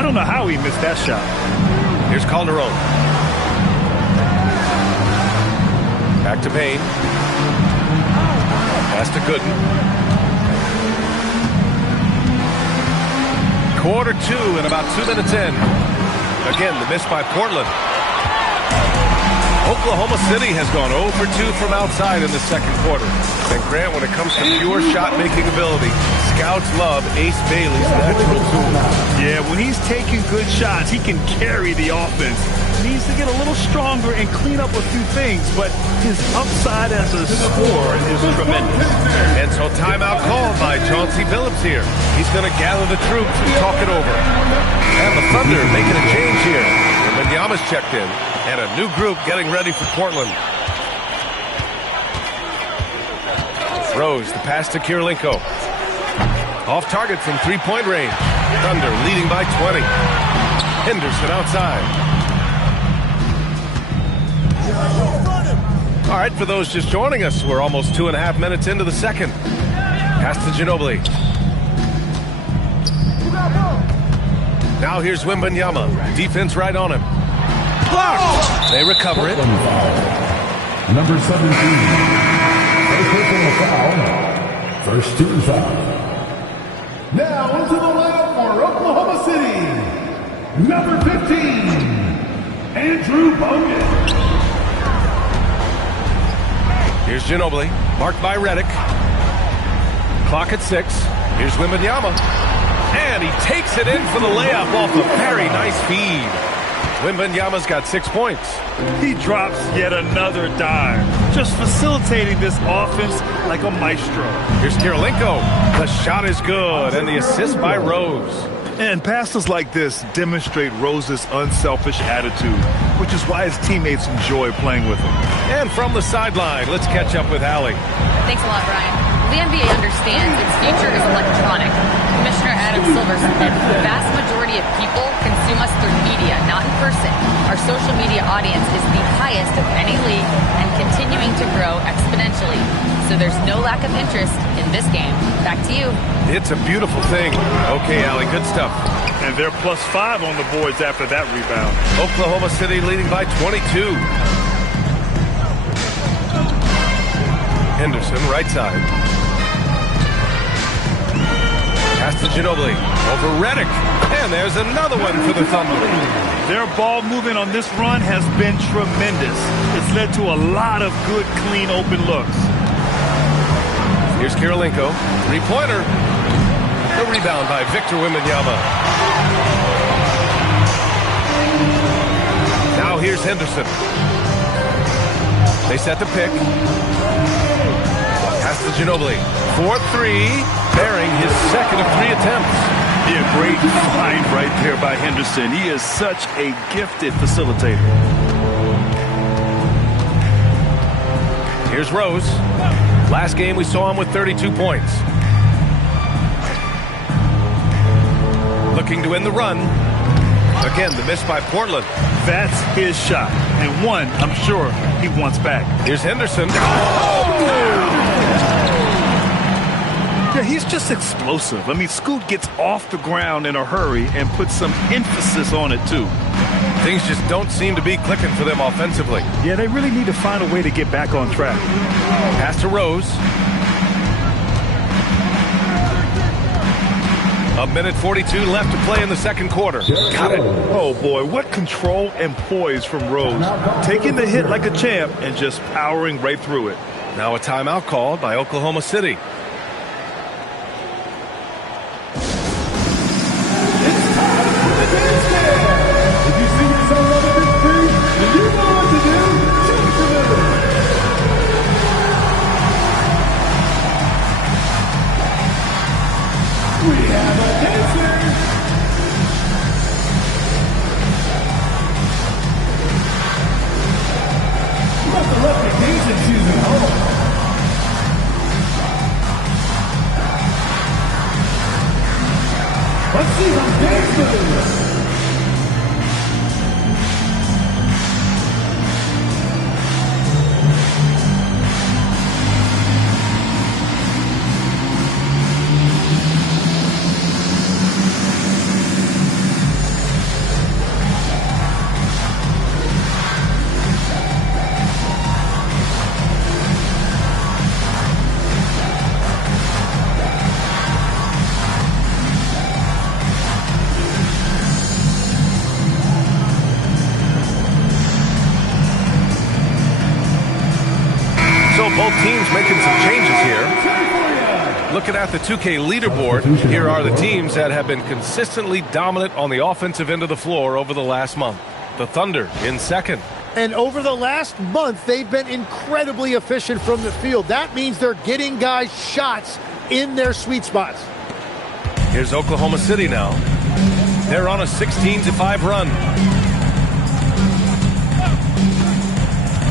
I don't know how he missed that shot. Here's Calderon. Back to Payne. Pass to Gooden. Quarter 2 and about 2 minutes in. Again, the miss by Portland. Oklahoma City has gone 0 for 2 from outside in the second quarter. And Grant, when it comes to pure shot-making ability, scouts love Ace Bailey's natural tool. Yeah, when he's taking good shots, he can carry the offense. He needs to get a little stronger and clean up a few things, but his upside as a scorer is tremendous. And so timeout called by Chauncey Billups here. He's going to gather the troops and talk it over. And the Thunder making a change here. Wembanyama's checked in. And a new group getting ready for Portland. Rose, the pass to Kirilenko. Off target from three-point range. Thunder leading by 20. Henderson outside. All right, for those just joining us, we're almost 2.5 minutes into the second. Pass to Ginobili. Now here's Wembanyama. Defense right on him. Blocked. They recover it. Number 17. First personal foul. First team foul. Now into the lineup for Oklahoma City. Number 15. Andrew Bogut. Here's Ginobili. Marked by Redick. Clock at 6. Here's Wembanyama. And he takes it in for the layup off a very nice feed. Wembanyama's got 6 points. He drops yet another dime, just facilitating this offense like a maestro. Here's Kirilenko. The shot is good, and the assist by Rose. And passes like this demonstrate Rose's unselfish attitude, which is why his teammates enjoy playing with him. And from the sideline, let's catch up with Allie. Thanks a lot, Brian. The NBA understands its future is electronic. Commissioner Adam Silver said the vast majority of people consume us through media, not in person. Our social media audience is the highest of any league and continuing to grow exponentially. So there's no lack of interest in this game. Back to you. It's a beautiful thing. Okay, Allie, good stuff. And they're +5 on the boards after that rebound. Oklahoma City leading by 22. Henderson, right side. Pass to Ginobili. Over Redick. And there's another one for the Thunder. Their ball movement on this run has been tremendous. It's led to a lot of good, clean, open looks. Here's Kirilenko. Three-pointer. The rebound by Victor Wembanyama. Now here's Henderson. They set the pick. Pass to Ginobili. 4-3. Bearing his second of 3 attempts. Yeah, great find right there by Henderson. He is such a gifted facilitator. Here's Rose. Last game we saw him with 32 points. Looking to end the run. Again, the miss by Portland. That's his shot. And one, I'm sure, he wants back. Here's Henderson. Yeah, he's just explosive. I mean, Scoot gets off the ground in a hurry and puts some emphasis on it, too. Things just don't seem to be clicking for them offensively. Yeah, they really need to find a way to get back on track. Pass to Rose. A minute 42 left to play in the second quarter. Got it. Oh, boy, what control and poise from Rose. Taking the hit like a champ and just powering right through it. Now a timeout called by Oklahoma City. both teams making some changes here. Looking at the 2K leaderboard, here are the teams that have been consistently dominant on the offensive end of the floor over the last month. The Thunder in second. And over the last month, they've been incredibly efficient from the field. That means they're getting guys shots in their sweet spots. Here's Oklahoma City now. They're on a 16-5 run.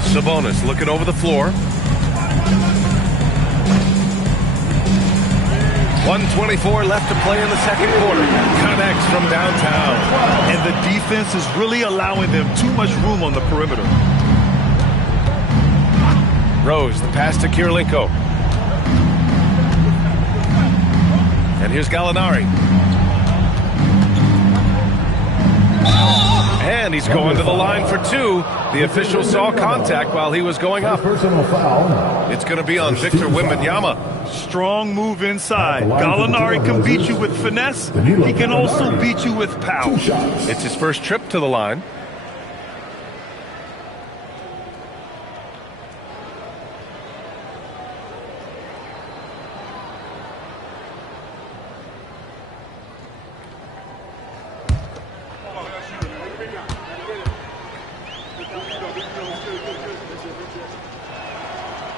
Sabonis looking over the floor. 1:24 left to play in the second quarter. Connects from downtown. And the defense is really allowing them too much room on the perimeter. Rose, the pass to Kirilenko. And here's Gallinari. And he's going to the line for two. The official saw contact while he was going up. Personal foul. It's going to be on Victor Wembanyama. Strong move inside. Gallinari can beat you with finesse. He can also beat you with power. It's his first trip to the line.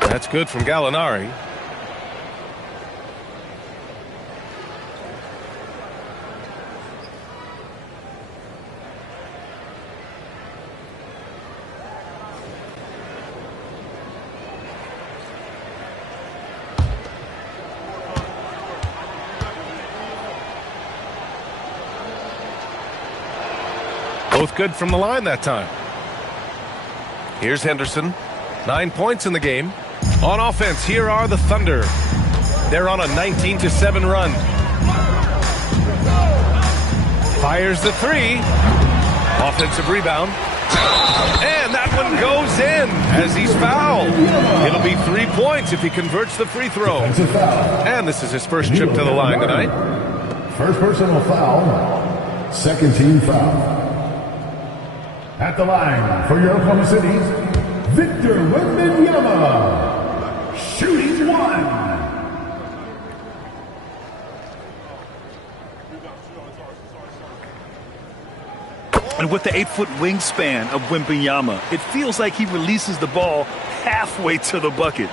That's good from Gallinari. Both good from the line that time. Here's Henderson. 9 points in the game. On offense, here are the Thunder. They're on a 19-7 run. Fires the three. Offensive rebound. And that one goes in as he's fouled. It'll be 3 points if he converts the free throw. And this is his first trip to the line tonight. First personal foul. Second team foul. At the line for your Oklahoma City's Victor Wembanyama. Shooting one. And with the 8-foot wingspan of Wembanyama, it feels like he releases the ball halfway to the bucket.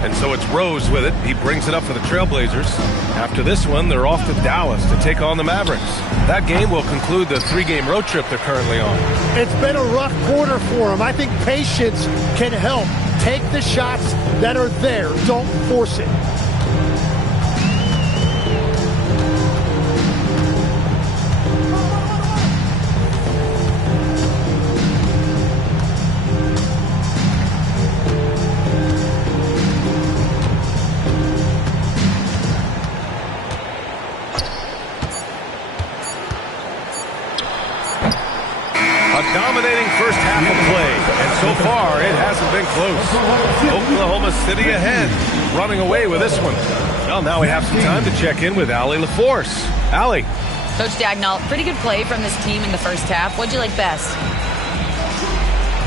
And so it's Rose with it. He brings it up for the Trailblazers. After this one, they're off to Dallas to take on the Mavericks. That game will conclude the 3-game road trip they're currently on. It's been a rough quarter for them. I think patience can help. Take the shots that are there. Don't force it. Dominating first half of play, and so far it hasn't been close. Oklahoma City ahead, running away with this one. Well, now we have some time to check in with Allie LaForce. Allie. Coach Dagnall, pretty good play from this team in the first half. What'd you like best?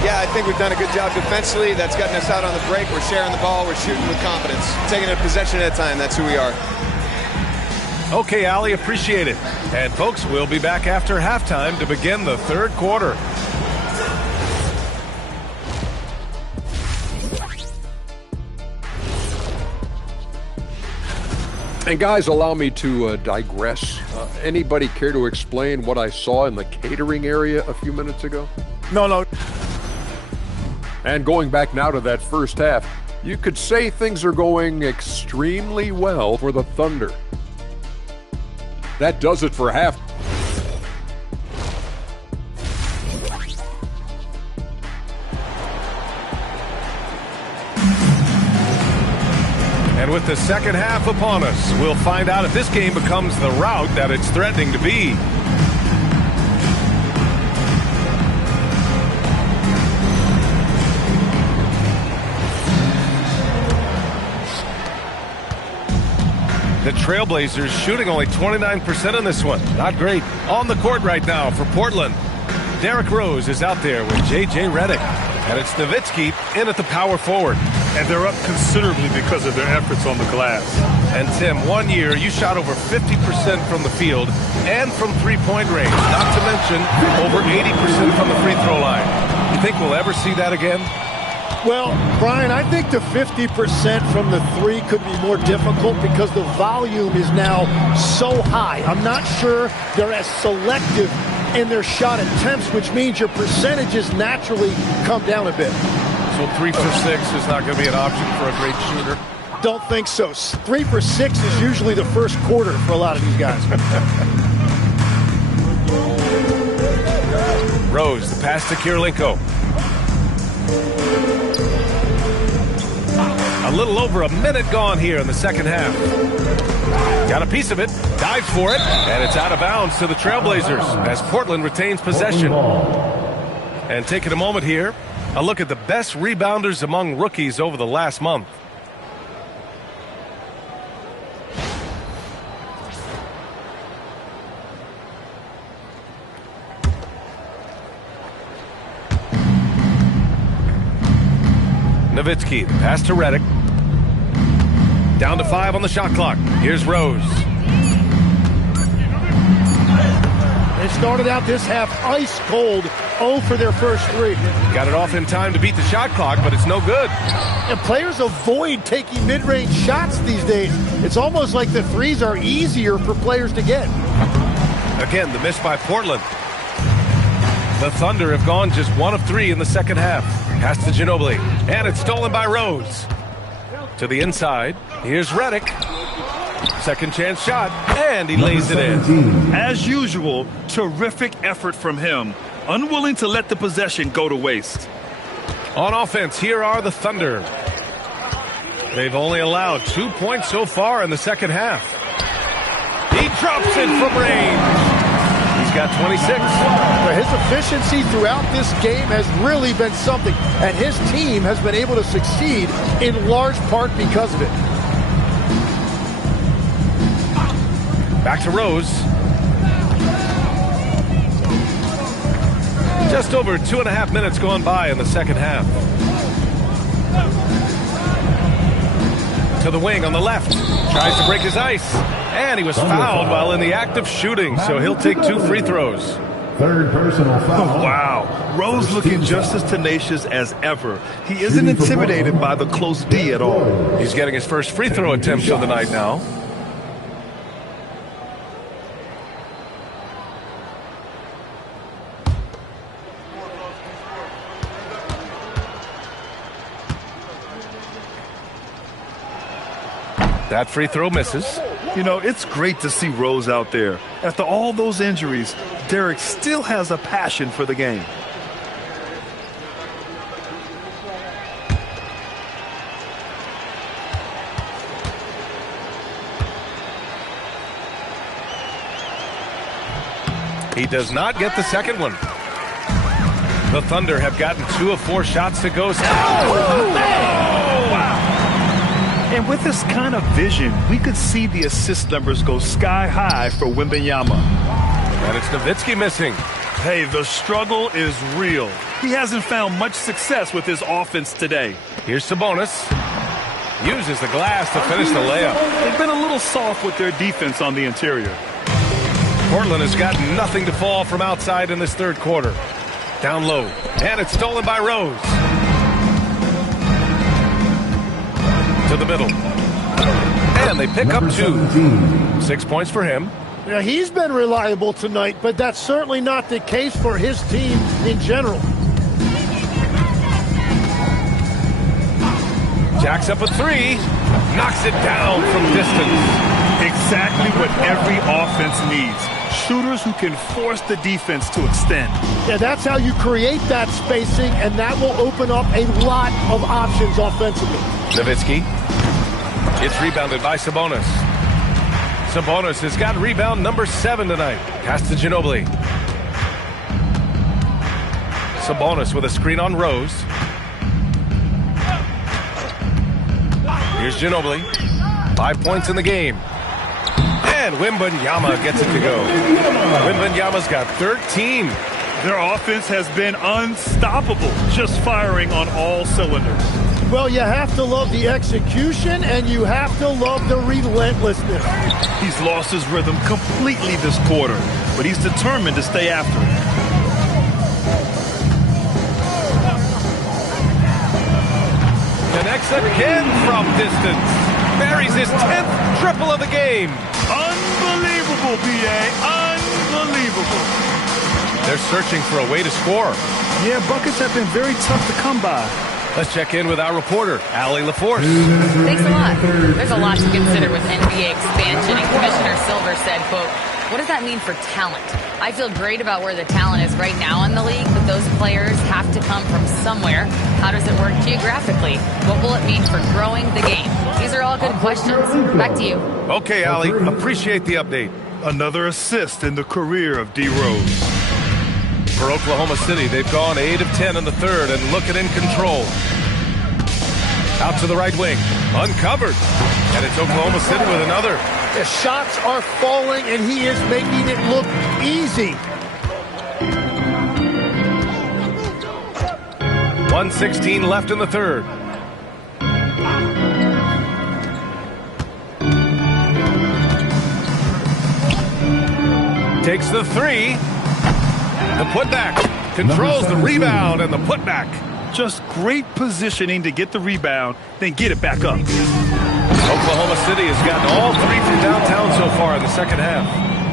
Yeah, I think we've done a good job defensively. That's gotten us out on the break. We're sharing the ball. We're shooting with confidence. Taking a possession at a time. That's who we are. Okay, Allie, appreciate it. And folks, we'll be back after halftime to begin the third quarter. And guys, allow me to digress. Anybody care to explain what I saw in the catering area a few minutes ago? No. And going back now to that first half, you could say things are going extremely well for the Thunder. That does it for half. And with the second half upon us, we'll find out if this game becomes the rout that it's threatening to be. The Trailblazers shooting only 29% in this one. Not great. On the court right now for Portland. Derrick Rose is out there with J.J. Redick. And it's Nowitzki in at the power forward. And they're up considerably because of their efforts on the glass. And Tim, 1 year you shot over 50% from the field and from three-point range. Not to mention over 80% from the free throw line. You think we'll ever see that again? Well, Brian, I think the 50% from the three could be more difficult because the volume is now so high. I'm not sure they're as selective in their shot attempts, which means your percentages naturally come down a bit. So 3 for 6 is not going to be an option for a great shooter? Don't think so. 3 for 6 is usually the first quarter for a lot of these guys. Rose, the pass to Kirilenko. A little over a minute gone here in the second half. Got a piece of it, dives for it, and it's out of bounds to the Trailblazers as Portland retains possession. And taking a moment here, a look at the best rebounders among rookies over the last month. Nowitzki, pass to Redick. Down to 5 on the shot clock. Here's Rose. They started out this half ice cold, 0 for their first 3. Got it off in time to beat the shot clock, but it's no good. And players avoid taking mid-range shots these days. It's almost like the threes are easier for players to get. Again, the miss by Portland. The Thunder have gone just 1 of 3 in the second half. Pass to Ginobili, and it's stolen by Rose. To the inside, here's Redick. Second chance shot, and he lays it in. As usual, terrific effort from him. Unwilling to let the possession go to waste. On offense, here are the Thunder. They've only allowed 2 points so far in the second half. He drops it from range. He's got 26. His efficiency throughout this game has really been something, and his team has been able to succeed in large part because of it. Back to Rose. Just over 2.5 minutes gone by in the second half. To the wing on the left. Tries to break his ice. And he was fouled while in the act of shooting, so he'll take 2 free throws. Third personal foul. Oh, wow. Rose looking just as tenacious as ever. He isn't intimidated by the close D at all. He's getting his first free throw attempt of the night now. That free throw misses. You know, it's great to see Rose out there. After all those injuries, Derek still has a passion for the game. He does not get the second one. The Thunder have gotten 2 of 4 shots to go. And with this kind of vision, we could see the assist numbers go sky high for Wembanyama. And it's Nowitzki missing. Hey, the struggle is real. He hasn't found much success with his offense today. Here's Sabonis. Uses the glass to finish the layup. They've been a little soft with their defense on the interior. Portland has got nothing to fall from outside in this third quarter. Down low. And it's stolen by Rose. To the middle. And they pick up 2. 6 points for him. Yeah, he's been reliable tonight, but that's certainly not the case for his team in general. Jacks up a 3. Knocks it down from distance. Exactly what every offense needs. Shooters who can force the defense to extend. Yeah, that's how you create that spacing, and that will open up a lot of options offensively. Nowitzki. It's rebounded by Sabonis. Sabonis has got rebound number 7 tonight. Pass to Ginobili. Sabonis with a screen on Rose. Here's Ginobili. 5 points in the game. And Wembanyama gets it to go. Wembanyama's got 13. Their offense has been unstoppable, just firing on all cylinders. Well, you have to love the execution, and you have to love the relentlessness. He's lost his rhythm completely this quarter, but he's determined to stay after it. Connects again from distance. Buries his 10th triple of the game. Unbelievable, B.A. Unbelievable. They're searching for a way to score. Yeah, buckets have been very tough to come by. Let's check in with our reporter, Allie LaForce. Thanks a lot. There's a lot to consider with NBA expansion, and Commissioner Silver said, quote, "What does that mean for talent? I feel great about where the talent is right now in the league, but those players have to come from somewhere. How does it work geographically? What will it mean for growing the game?" These are all good questions. Back to you. Okay, Allie. Appreciate the update. Another assist in the career of D. Rose. For Oklahoma City, they've gone 8 of 10 in the third and looking in control. Out to the right wing. Uncovered. And it's Oklahoma City with another. The shots are falling, and he is making it look easy. 1:16 left in the third. Takes the three. The putback. Controls the rebound and the putback. Just great positioning to get the rebound, then get it back up. Oklahoma City has gotten all three from downtown so far in the second half.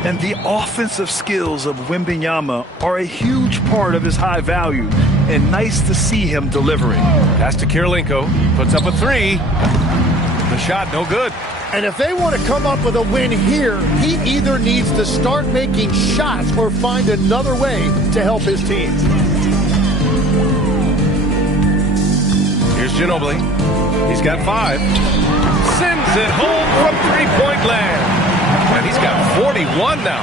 And the offensive skills of Wembanyama are a huge part of his high value, and nice to see him delivering. Pass to Kirilenko. Puts up a three. The shot no good. And if they want to come up with a win here, he either needs to start making shots or find another way to help his team. Here's Ginobili. He's got 5. Sends it home from three-point land. And he's got 41 now.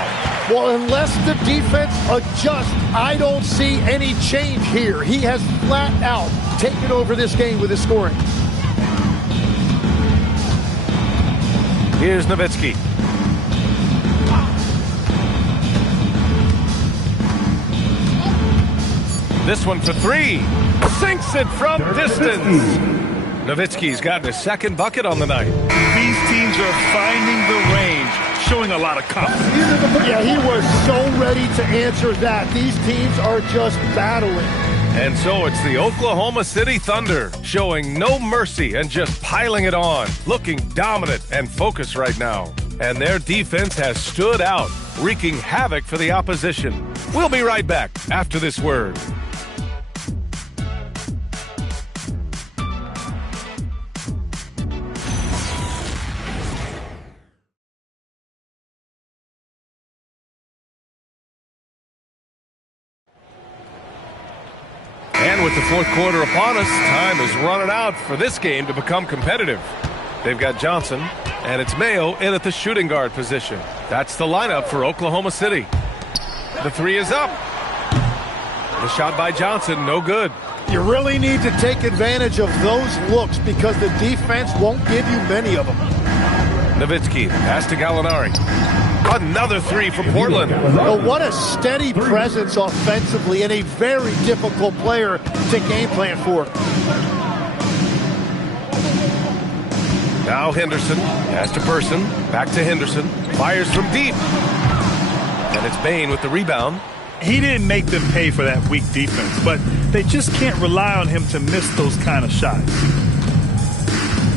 Well, unless the defense adjusts, I don't see any change here. He has flat out taken over this game with his scoring. Here's Nowitzki. This one for 3. Sinks it from distance. Nowitzki's gotten his second bucket on the night. These teams are finding the range, showing a lot of confidence. Yeah, he was so ready to answer that. These teams are just battling. And so it's the Oklahoma City Thunder showing no mercy and just piling it on, looking dominant and focused right now. And their defense has stood out, wreaking havoc for the opposition. We'll be right back after this word. And with the fourth quarter upon us, time is running out for this game to become competitive. They've got Johnson, and it's Mayo in at the shooting guard position. That's the lineup for Oklahoma City. The three is up. The shot by Johnson, no good. You really need to take advantage of those looks because the defense won't give you many of them. Nowitzki, pass to Gallinari. Another three from Portland. Oh, what a steady presence offensively and a very difficult player to game plan for. Now Henderson, pass to Person, back to Henderson, fires from deep. And it's Bain with the rebound. He didn't make them pay for that weak defense, but they just can't rely on him to miss those kind of shots.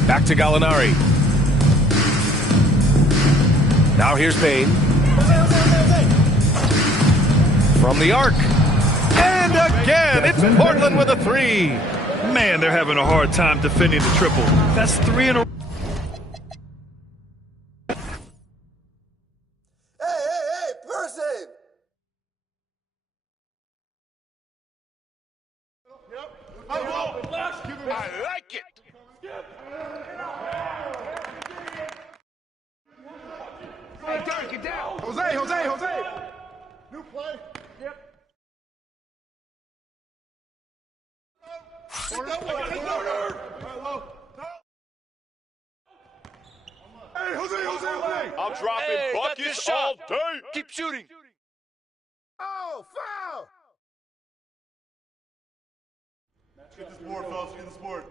Back to Gallinari. Now here's Bain. From the arc. And again, it's Portland with a three. Man, they're having a hard time defending the triple. That's 3 in a row. Hey, Person! I like it. Hey, Derek, get down! Jose! New play? Yep. Hey, Jose! I'm dropping buckets all day. Keep shooting. Oh, foul! velocity of the sport.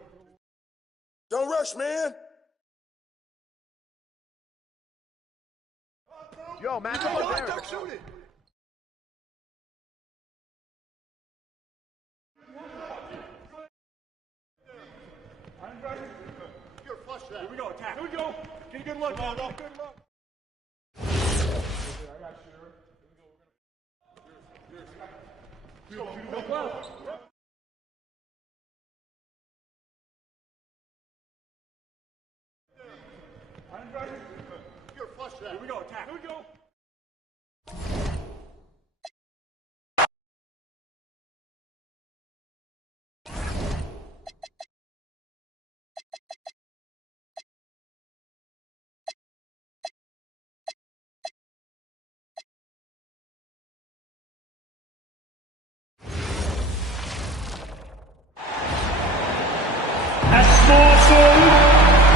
Don't rush, man. Yo, man, come on there. Don't shoot it. Here we go, attack. Here we go. Get a good look, man. Good luck. I got you. Here we go. Here we go, attack. Here we go. Small forward,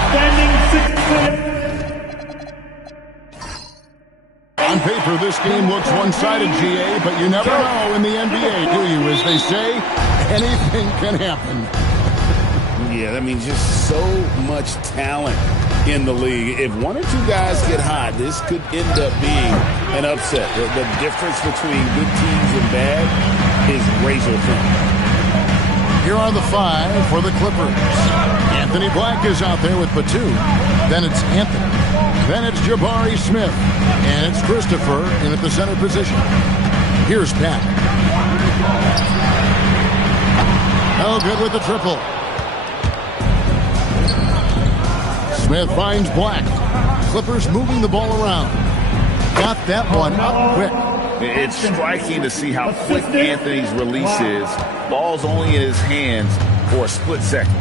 standing 6 foot. On paper, this game looks one-sided, GA, but you never know in the NBA, do you? As they say, anything can happen. Yeah, I mean, just so much talent in the league. If one or two guys get hot, this could end up being an upset. The difference between good teams and bad is razor thin. Here are the 5 for the Clippers. Anthony Black is out there with Batum. Then it's Anthony. Then it's Jabari Smith. And it's Christopher in at the center position. Here's Pat. No good with the triple. Smith finds Black. Clippers moving the ball around. Got that one up quick. It's striking to see how quick Anthony's release is. Ball's only in his hands for a split second.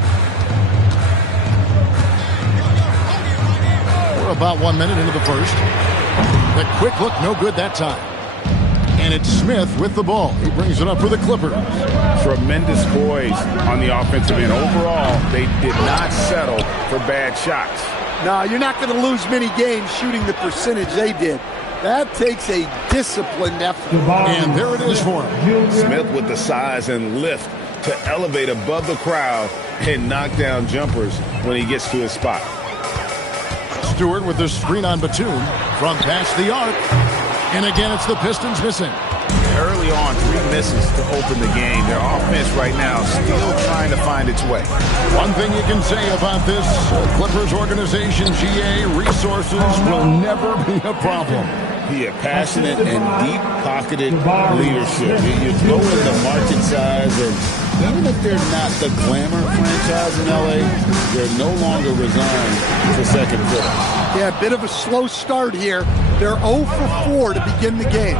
We're about 1 minute into the first. The quick look, no good that time. And it's Smith with the ball. He brings it up for the Clippers. Tremendous poise on the offensive end. Overall, they did not settle for bad shots. No, you're not going to lose many games shooting the percentage they did. That takes a disciplined effort. And there it is for him. Smith with the size and lift to elevate above the crowd and knock down jumpers when he gets to his spot. Stewart with the screen on Batum from past the arc. And again, it's the Pistons missing. Early on, 3 misses to open the game. Their offense right now still trying to find its way. One thing you can say about this Clippers organization, GA, resources will never be a problem. Yeah, passionate and deep-pocketed leadership. You throw in the market size, and even if they're not the glamour franchise in L.A., they're no longer resigned to second fiddle. Yeah, a bit of a slow start here. They're 0 for 4 to begin the game.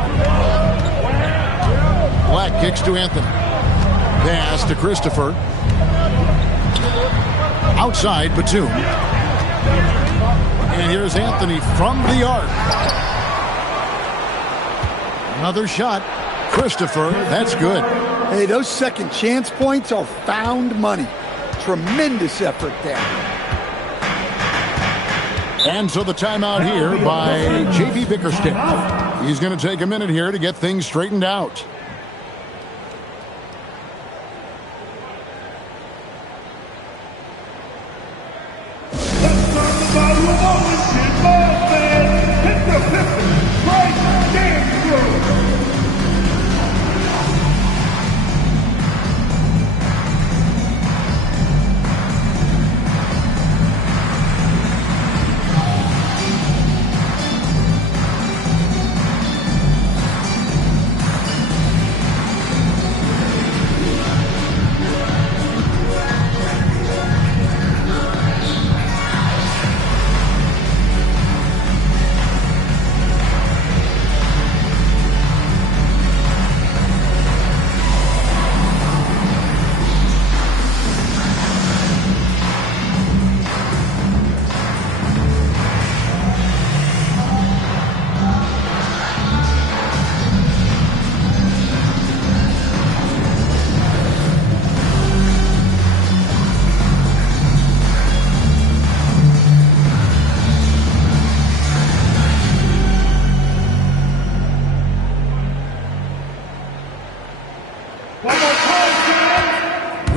Black kicks to Anthony. Pass to Christopher. Outside, Batum. And here's Anthony from the arc. Another shot. Christopher, that's good. Hey, those second chance points are found money. Tremendous effort there. And so the timeout here by J.B. Bickerstaff. He's going to take a minute here to get things straightened out.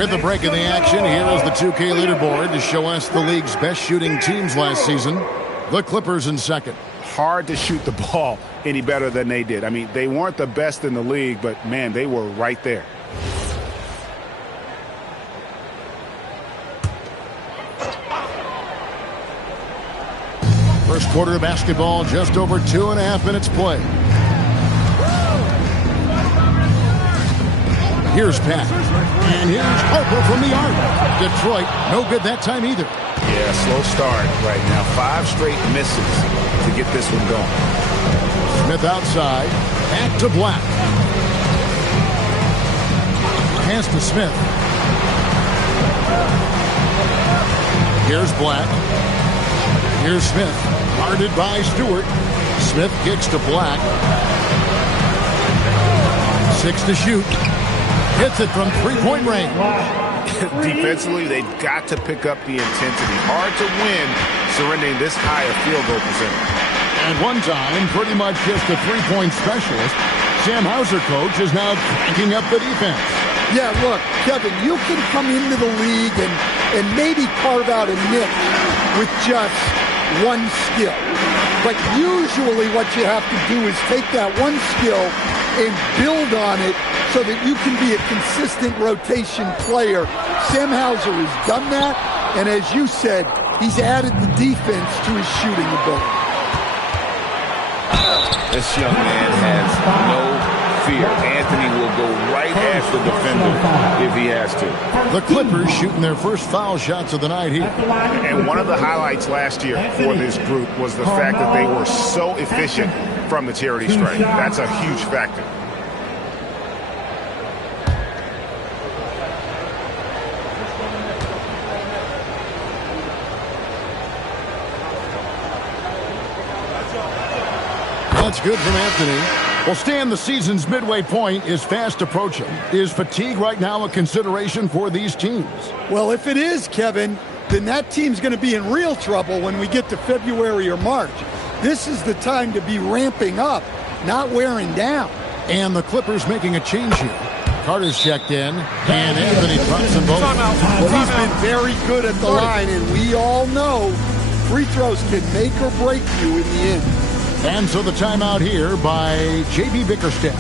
With the break in the action, here is the 2K leaderboard to show us the league's best shooting teams last season. The Clippers in second. Hard to shoot the ball any better than they did. I mean, they weren't the best in the league, but, man, they were right there. First quarter of basketball, just over 2.5 minutes play. Here's Pat. And here's Harper from the arc. Detroit, no good that time either. Yeah, slow start right now. 5 straight misses to get this one going. Smith outside. Back to Black. Pass to Smith. Here's Black. Here's Smith. Guarded by Stewart. Smith kicks to Black. 6 to shoot. Hits it from three-point range. Defensively, they've got to pick up the intensity. Hard to win surrendering this high a field goal percentage. At one time, pretty much just a three-point specialist, Sam Hauser coach is now cranking up the defense. Yeah, look, Kevin, you can come into the league and maybe carve out a niche with just one skill. But usually what you have to do is take that one skill and build on it so that you can be a consistent rotation player. Sam Hauser has done that, and as you said, he's added the defense to his shooting ability. This young man has no fear. Anthony will go right at the defender if he has to. The Clippers shooting their first foul shots of the night here. And one of the highlights last year for this group was the fact that they were so efficient from the charity stripe. That's a huge factor. That's good from Anthony. Well, Stan, the season's midway point is fast approaching. Is fatigue right now a consideration for these teams? Well, if it is, Kevin, then that team's going to be in real trouble when we get to February or March. This is the time to be ramping up, not wearing down. And the Clippers making a change here. Carter's checked in, and Anthony drops them both. Well, he's been very good at the line, and we all know free throws can make or break you in the end. And so the timeout here by J.B. Bickerstaff.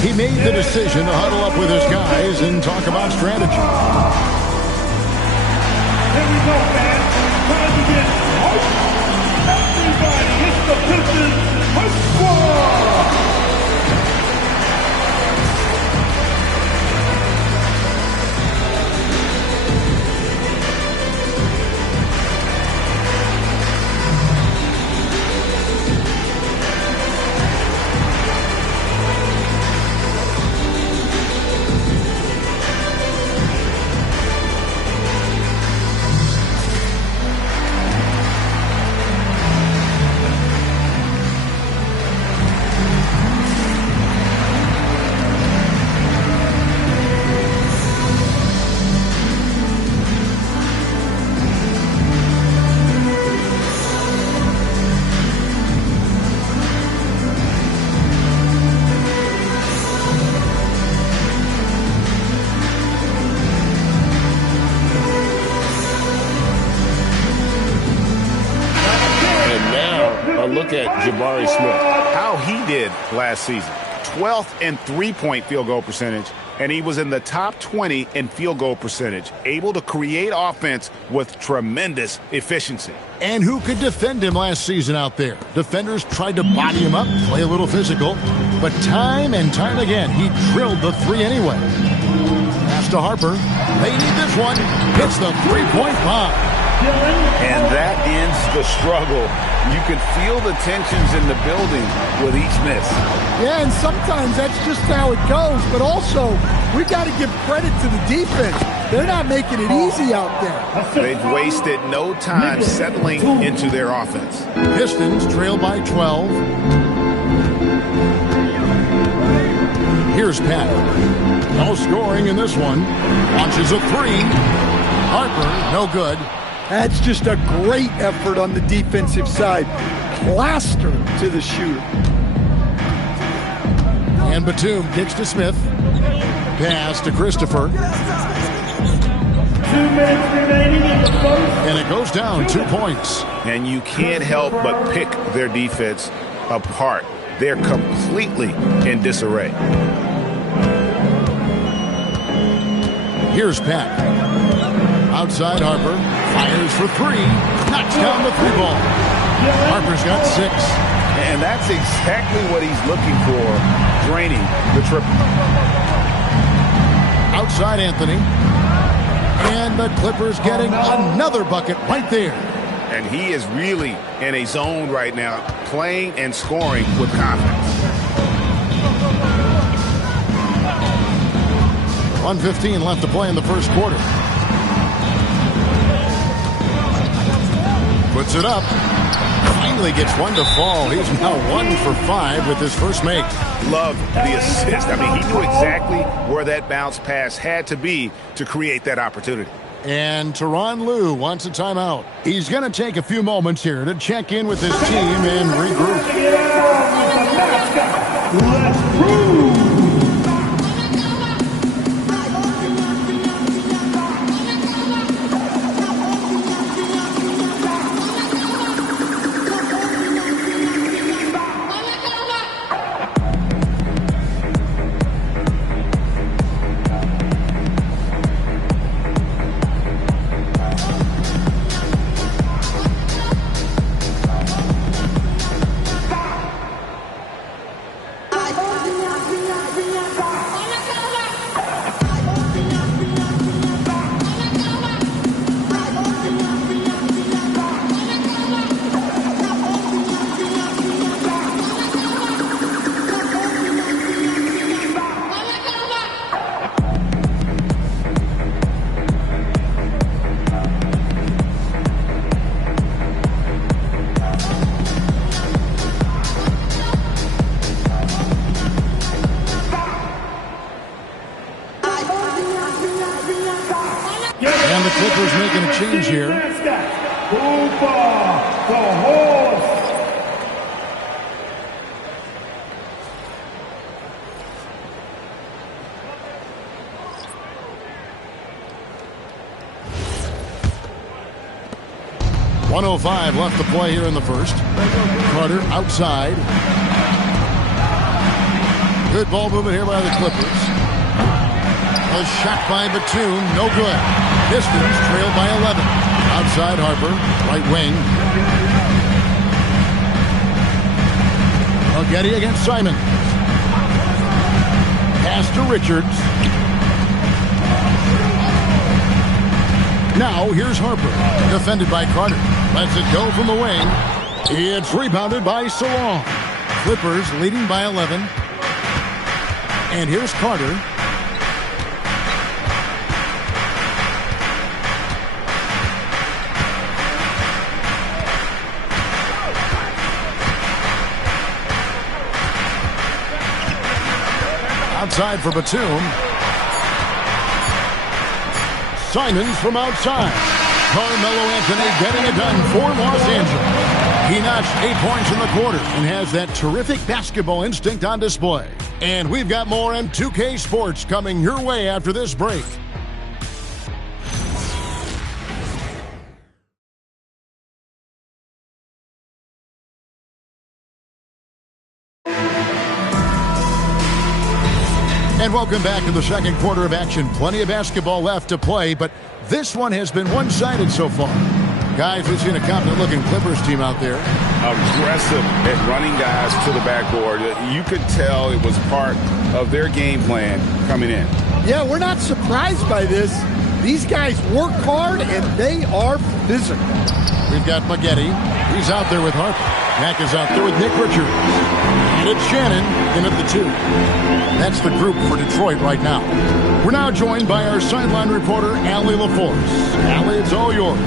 He made the decision to huddle up with his guys and talk about strategy. Here we go, fans. Time to get hyped. Everybody, it's the Pistons Hype Squad. Look at Jabari Smith, how he did last season. 12th in three-point field goal percentage, and he was in the top 20 in field goal percentage, able to create offense with tremendous efficiency. And who could defend him last season out there? Defenders tried to body him up, play a little physical, but time and time again, he drilled the three anyway. Pass to Harper. They need this one. Hits the three-point bomb. And that ends the struggle. You can feel the tensions in the building with each miss. Yeah, and sometimes that's just how it goes. But also, we got to give credit to the defense. They're not making it easy out there. They've wasted no time settling into their offense. Pistons trail by 12. Here's Pat. No scoring in this one. Launches a three. Harper, no good. That's just a great effort on the defensive side. Plaster to the shooter. And Batum kicks to Smith. Pass to Christopher. minutes remaining in the first. And it goes down 2 points. And you can't help but pick their defense apart. They're completely in disarray. Here's Peck. Outside Harper. Fires for three. Knocks down the three ball. Harper's got 6. And that's exactly what he's looking for, draining the triple. Outside Anthony. And the Clippers getting another bucket right there. And he is really in a zone right now, playing and scoring with confidence. 1:15 left to play in the first quarter. Puts it up. Finally gets one to fall. He's now 1 for 5 with his first make. Love the assist. I mean, he knew exactly where that bounce pass had to be to create that opportunity. And Tyronn Lue wants a timeout. He's going to take a few moments here to check in with his team and regroup. Let's prove. And the Clippers making a change here. The horse. .105 left to play here in the first. Carter outside. Good ball movement here by the Clippers. A shot by Batum, no good. Pistons trailed by 11. Outside Harper, right wing. Getty against Simon. Pass to Richards. Now here's Harper, defended by Carter. Lets it go from the wing. It's rebounded by Salon. Clippers leading by 11. And here's Carter. Outside for Batum. Simons from outside. Carmelo Anthony getting it done for Los Angeles. He notched 8 points in the quarter and has that terrific basketball instinct on display. And we've got more M2K Sports coming your way after this break. And welcome back to the second quarter of action. Plenty of basketball left to play, but this one has been one-sided so far. Guys, we've seen a confident-looking Clippers team out there. Aggressive at running guys to the backboard. You could tell it was part of their game plan coming in. Yeah, we're not surprised by this. These guys work hard, and they are physical. We've got Maggette. He's out there with Harper. Mack is out there with Nick Richards. And it's Shannon in at the 2. That's the group for Detroit right now. We're now joined by our sideline reporter, Allie LaForce. Allie, it's all yours.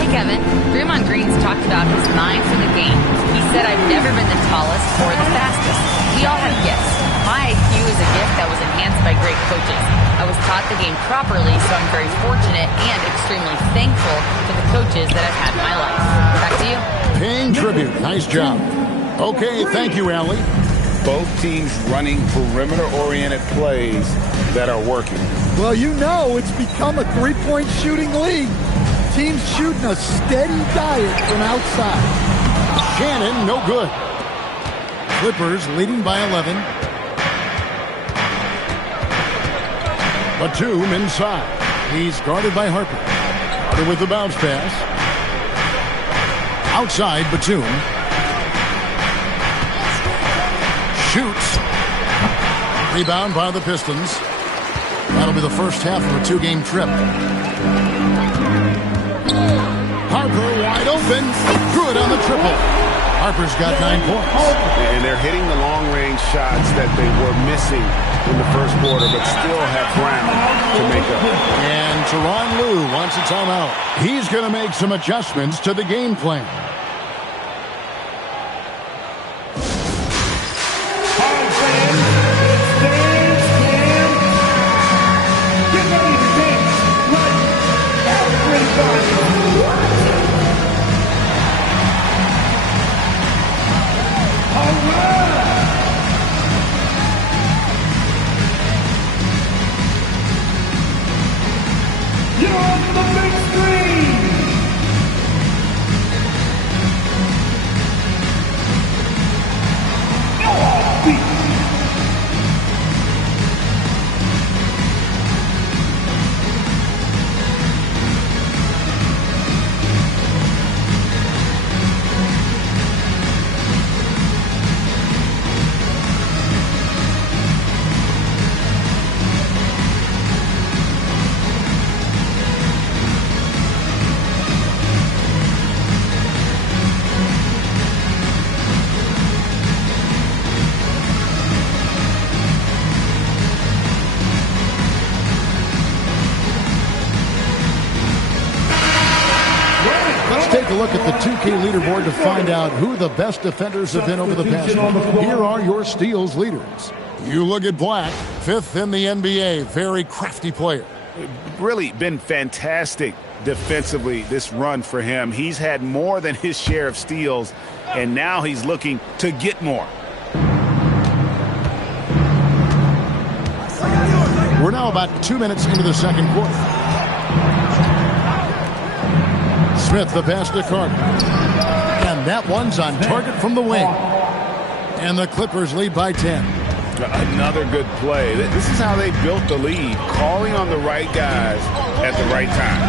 Hey, Kevin. Draymond Green's talked about his mind for the game. He said, I've never been the tallest or the fastest. We all have gifts. My IQ is a gift that was enhanced by great coaches. I was taught the game properly, so I'm very fortunate and extremely thankful for the coaches that I've had in my life. Back to you. Paying tribute. Nice job. Okay, thank you, Allie. both teams running perimeter-oriented plays that are working. Well, you know it's become a three-point shooting league. Teams shooting a steady diet from outside. Shannon, no good. Clippers leading by 11. Batum inside. He's guarded by Harper. Harper with the bounce pass. Outside, Batum. Shoots. Rebound by the Pistons. That'll be the first half of a two-game trip. Harper wide open. Good on the triple. Harper's got 9 points. And they're hitting the long-range shots that they were missing in the first quarter, but still have ground to make up. And Tyronn Lue wants a timeout. He's going to make some adjustments to the game plan. Take a look at the 2K leaderboard to find out who the best defenders have been over the past year. Here are your steals leaders. You look at Black, 5th in the NBA, very crafty player. Really been fantastic defensively this run for him. He's had more than his share of steals, and now he's looking to get more. We're now about 2 minutes into the second quarter. Smith, the pass to Carter. And that one's on target from the wing. And the Clippers lead by 10. Another good play. This is how they built the lead, calling on the right guys at the right time.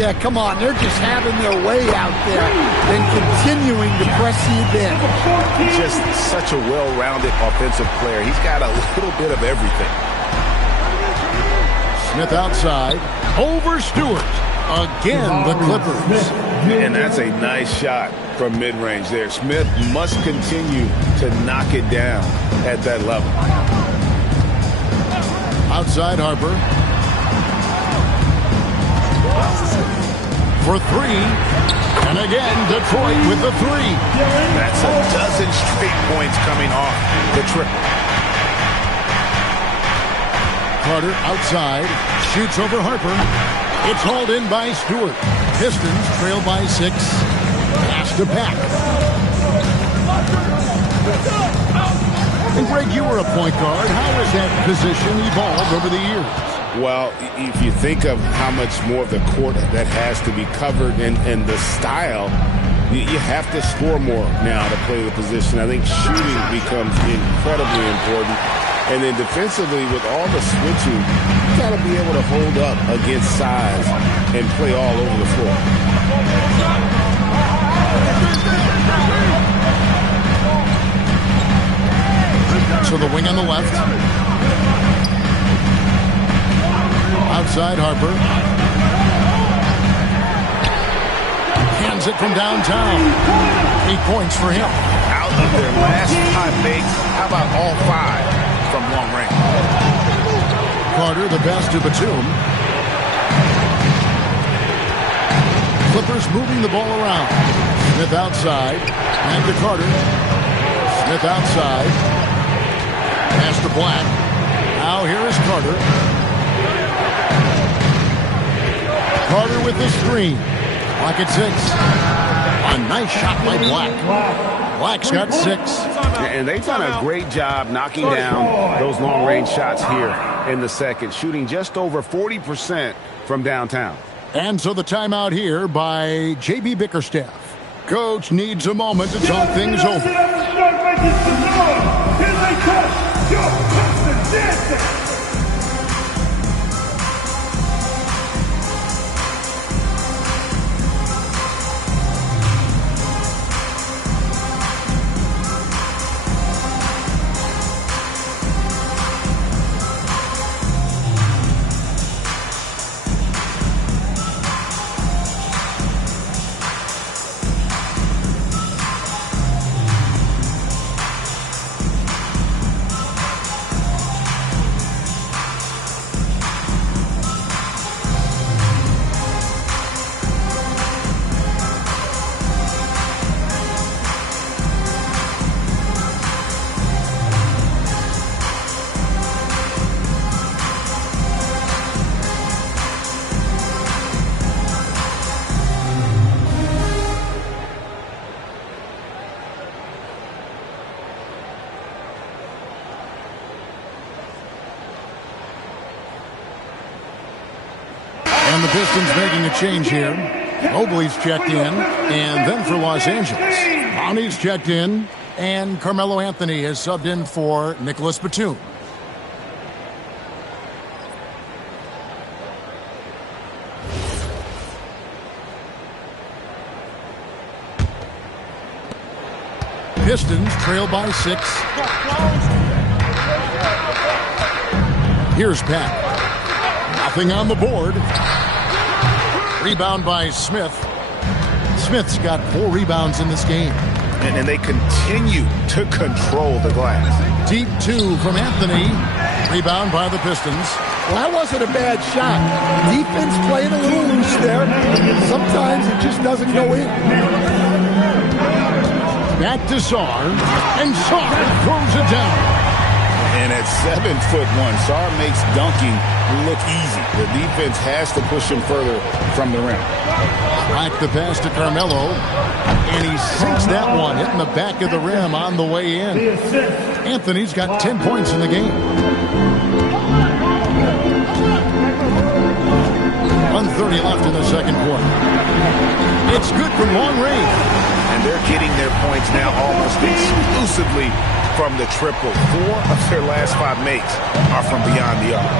Yeah, come on. They're just having their way out there and continuing to press the advantage. He's just such a well-rounded offensive player. He's got a little bit of everything. Smith outside. Over Stewart. Again, the Clippers. And that's a nice shot from mid-range there. Smith must continue to knock it down at that level. Outside Harper. For 3. And again, Detroit with the 3. That's a dozen straight points coming off the triple. Carter outside. Shoots over Harper. It's hauled in by Stewart. Pistons trail by 6. Pass to Pack. And Greg, you were a point guard. How has that position evolved over the years? Well, if you think of how much more of the court that has to be covered and the style, you have to score more now to play the position. I think shooting becomes incredibly important. And then defensively, with all the switching, you got to be able to hold up against size and play all over the floor. So the wing on the left. Outside Harper. Hands it from downtown. 8 points for him. Out of their last 5 makes, how about all 5? From long range. Carter, the pass to Batum. Clippers moving the ball around. Smith outside. And to Carter. Smith outside. Pass to Black. Now here is Carter. Carter with the screen. Clock at 6. A nice shot by Black. Black's got 6. And they've done a great job knocking down those long-range shots here in the second, shooting just over 40% from downtown. And so the timeout here by J.B. Bickerstaff. Coach needs a moment to talk things over. And the Pistons making a change here. Mobley's checked in, and then for Los Angeles, Bonnie's checked in, and Carmelo Anthony has subbed in for Nicholas Batum. Pistons trail by 6. Here's Pat. Nothing on the board. Rebound by Smith. Smith's got 4 rebounds in this game. And they continue to control the glass. Deep 2 from Anthony. Rebound by the Pistons. Well, that wasn't a bad shot. Defense playing a little loose there. Sometimes it just doesn't go in. Back to Sarr. And Sarr throws it down. And at 7'1", Sarr makes dunking look easy. The defense has to push him further from the rim. Back the pass to Carmelo. And he sinks that one, hitting the back of the rim on the way in. Anthony's got 10 points in the game. 1:30 left in the second quarter. It's good from long range. And they're getting their points now almost exclusively from the triple. 4 of their last 5 makes are from beyond the arc.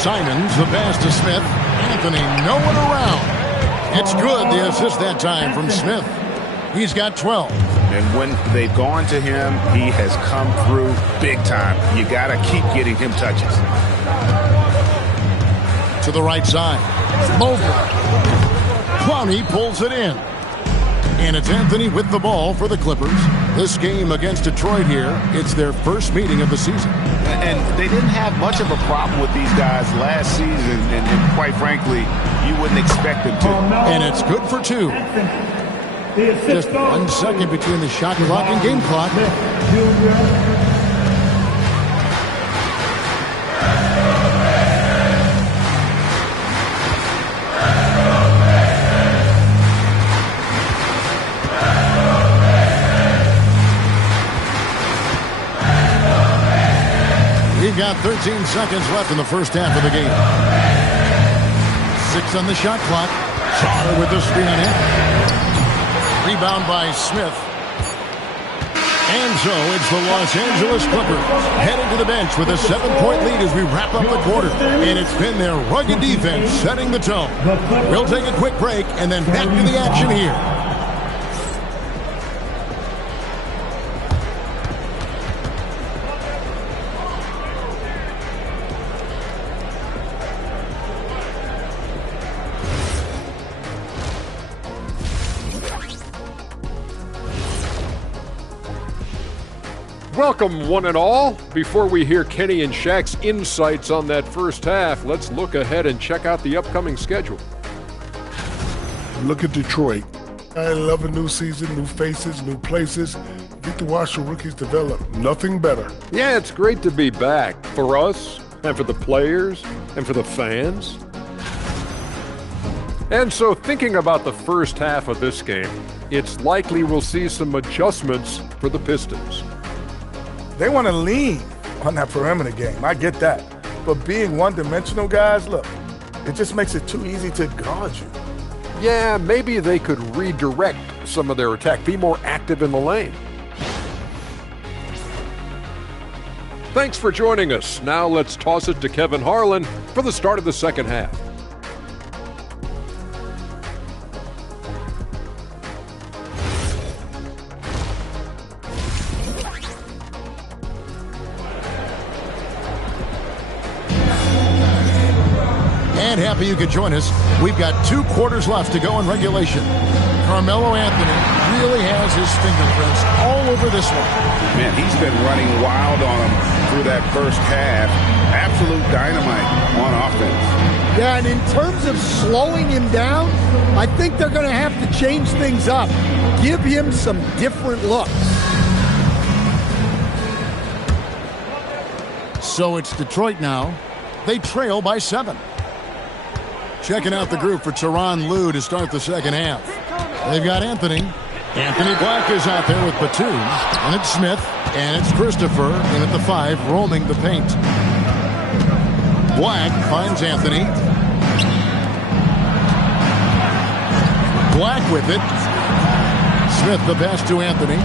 Simons, the pass to Smith. Anthony, no one around. It's good, the assist that time from Smith. He's got 12. And when they've gone to him, he has come through big time. You got to keep getting him touches. To the right side. Mobley. Clowney pulls it in. And it's Anthony with the ball for the Clippers. This game against Detroit here, it's their first meeting of the season. And they didn't have much of a problem with these guys last season, and quite frankly, you wouldn't expect them to. And it's good for 2. Just 1 second between the shot clock and game clock. We've got 13 seconds left in the first half of the game. 6 on the shot clock. Sarr with the screen on it. Rebound by Smith. And so it's the Los Angeles Clippers heading to the bench with a 7-point lead as we wrap up the quarter. And it's been their rugged defense setting the tone. We'll take a quick break and then back to the action here. Welcome, one and all. Before we hear Kenny and Shaq's insights on that first half, let's look ahead and check out the upcoming schedule. Look at Detroit. I love a new season, new faces, new places. Get to watch the rookies develop. Nothing better. Yeah, it's great to be back for us and for the players and for the fans. And so thinking about the first half of this game, it's likely we'll see some adjustments for the Pistons. They want to lean on that perimeter game. I get that. But being one-dimensional, guys, look, it just makes it too easy to guard you. Yeah, maybe they could redirect some of their attack, be more active in the lane. Thanks for joining us. Now let's toss it to Kevin Harlan for the start of the second half. And happy you could join us. We've got 2 quarters left to go in regulation. Carmelo Anthony really has his fingerprints all over this one. Man, he's been running wild on him through that first half. Absolute dynamite on offense. Yeah, and in terms of slowing him down, I think they're going to have to change things up. Give him some different looks. So it's Detroit now. They trail by 7. Checking out the group for Tyronn Lue to start the second half. They've got Anthony. Anthony Black is out there with Batum. And it's Smith. And it's Christopher in at the 5, roaming the paint. Black finds Anthony. Black with it. Smith the pass to Anthony.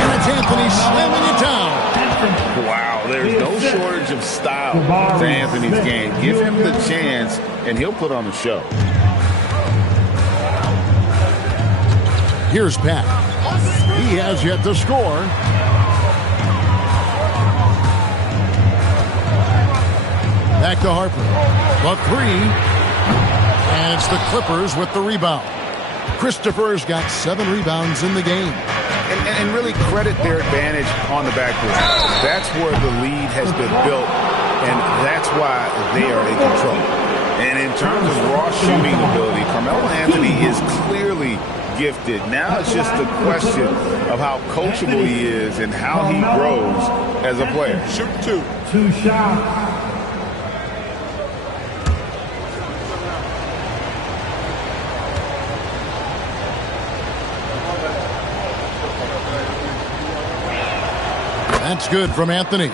And it's Anthony slamming it down. Wow, there's no shortage of style to Anthony's game. Give him the chance, and he'll put on a show. Here's Pat. He has yet to score. Back to Harper. The 3. And it's the Clippers with the rebound. Christopher's got 7 rebounds in the game. And really credit their advantage on the backcourt. That's where the lead has been built, and that's why they are in control. And in terms of raw shooting ability, Carmelo Anthony is clearly gifted. Now it's just a question of how coachable he is and how he grows as a player. Shoot 2. 2 shots. That's good from Anthony.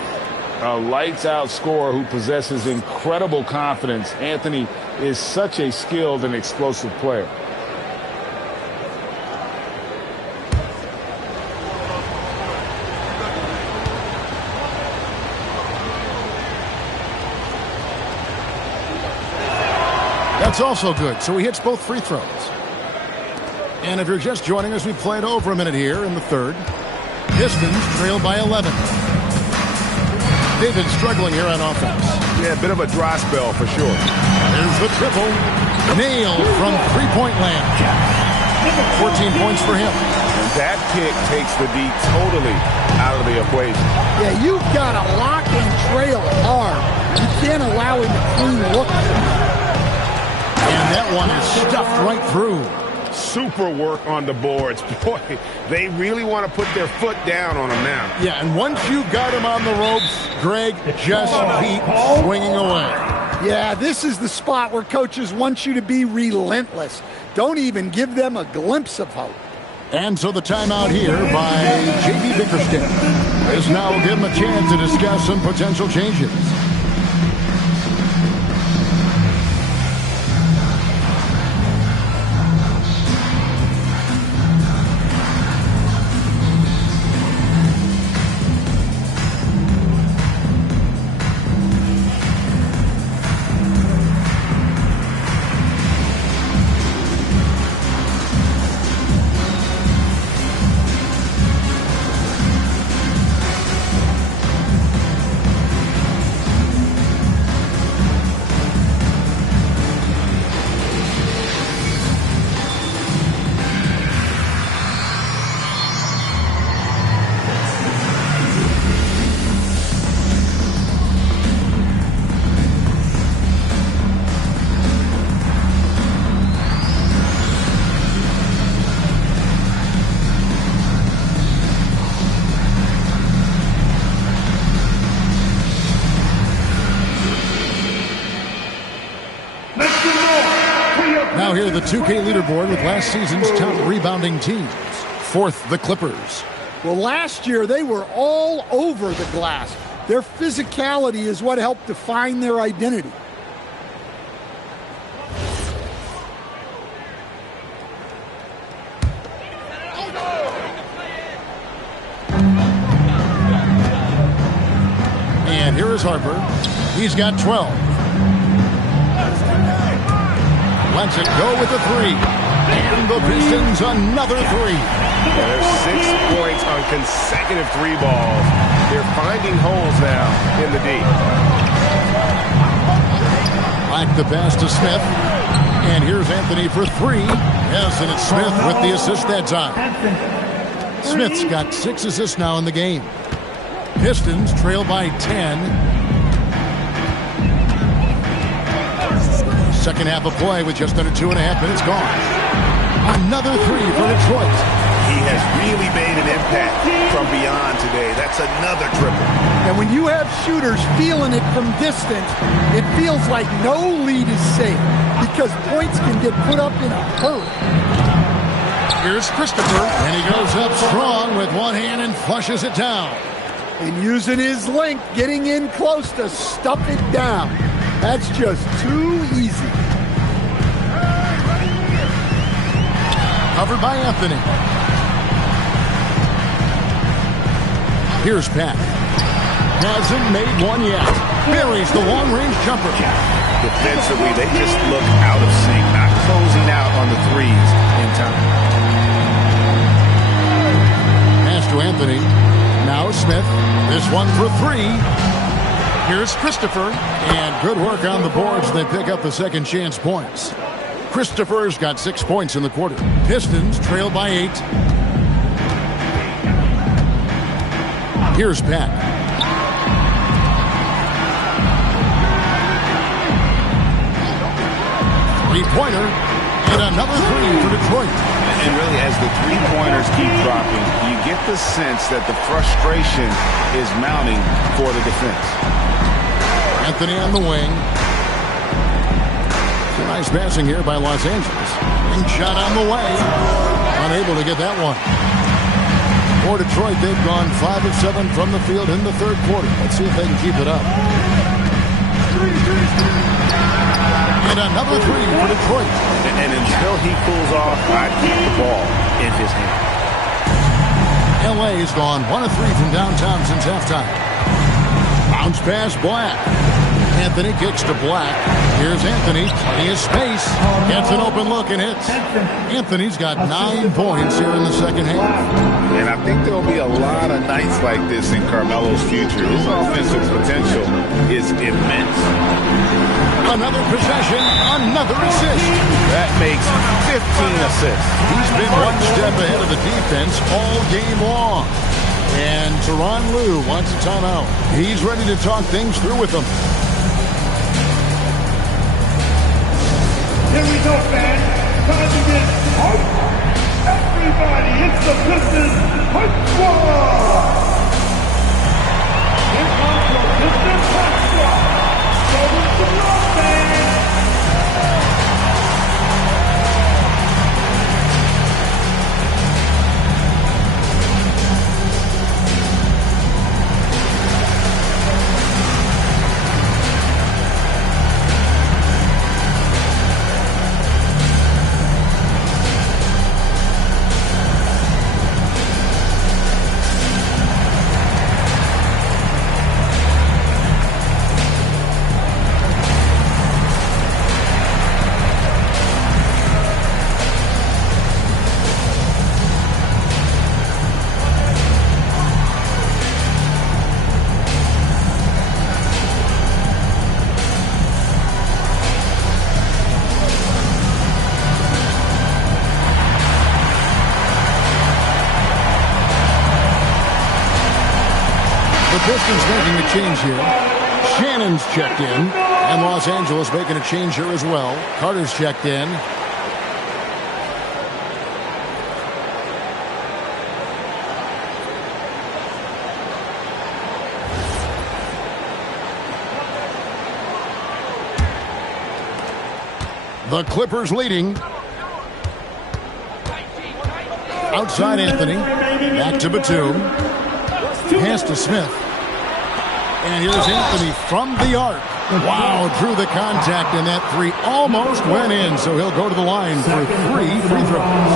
A lights-out scorer who possesses incredible confidence. Anthony is such a skilled and explosive player. That's also good, so he hits both free throws. And if you're just joining us, we've played over a minute here in the third. Pistons trail by 11. They've been struggling here on offense. Yeah, a bit of a dry spell for sure. There's the triple. Nailed from three-point land. 14 points for him. And that kick takes the D totally out of the equation. Yeah, you've got to lock and trail hard. You can't allow him to clean look. And that one is stuffed right through. Super work on the boards. Boy, they really want to put their foot down on him now. Yeah, and once you got him on the ropes, Greg, just keep swinging away. Yeah, this is the spot where coaches want you to be relentless. Don't even give them a glimpse of hope. And so the timeout here by J.B. Bickerstaff is now give him a chance to discuss some potential changes. Now here are the 2K leaderboard with last season's top rebounding teams. Fourth, the Clippers. Well, last year they were all over the glass. Their physicality is what helped define their identity. And here is Harper. He's got 12. Lets it go with a three. And the Pistons another three. Yeah, there's 6 points on consecutive three balls. They're finding holes now in the D. Back the pass to Smith. And here's Anthony for three. Yes, and it's Smith with the assist that time. Smith's got 6 assists now in the game. Pistons trail by 10. Second half of play with just under 2.5 minutes gone. Another three for Detroit. He has really made an impact from beyond today. That's another triple. And when you have shooters feeling it from distance, it feels like no lead is safe because points can get put up in a hurry. Here's Christopher, and he goes up strong with one hand and flushes it down. And using his length, getting in close to stuff it down. That's just too easy. Covered by Anthony. Here's Pat. Hasn't made one yet. Buries the long-range jumper. Defensively, they just look out of sync, not closing out on the threes in time. Pass to Anthony. Now Smith. This one for three. Here's Christopher. And good work on the boards. They pick up the second chance points. Christopher's got 6 points in the quarter. Pistons trail by 8. Here's Pat. Three-pointer. And another three for Detroit. And really, as the three-pointers keep dropping, you get the sense that the frustration is mounting for the defense. Anthony on the wing. Nice passing here by Los Angeles. And shot on the way. Unable to get that one. For Detroit, they've gone 5 of 7 from the field in the third quarter. Let's see if they can keep it up. And another three for Detroit. And until he cools off, I keep the ball in his hand. LA has gone 1 of 3 from downtown since halftime. Bounce pass, Black. Anthony kicks to Black. Here's Anthony. Plenty of space. Gets an open look and hits. Anthony's got 9 points here in the second half. And I think there'll be a lot of nights like this in Carmelo's future. His offensive potential is immense. Another possession, another assist. That makes 15 assists. He's been one step ahead of the defense all game long. And Tyronn Lue wants a timeout. He's ready to talk things through with them. Here we go, fans. Time to get hype. Everybody, it's the Pistons Hype Squad. Here comes the Pistons Hype Squad. Show them some love, fans. Pistons making a change here. Shannon's checked in. And Los Angeles making a change here as well. Carter's checked in. The Clippers leading. Outside Anthony. Back to Batum. Pass to Smith. And here's Anthony from the arc. Wow, drew the contact, and that three almost went in, so he'll go to the line for 3 free throws.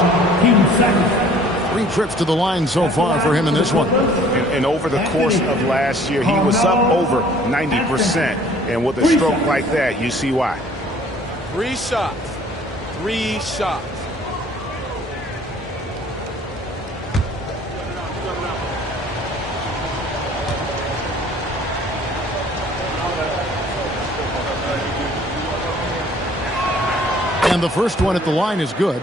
3 trips to the line so far for him in this one. And over the course of last year, he was up over 90%. And with a stroke like that, you see why. 3 shots. 3 shots. And the first one at the line is good.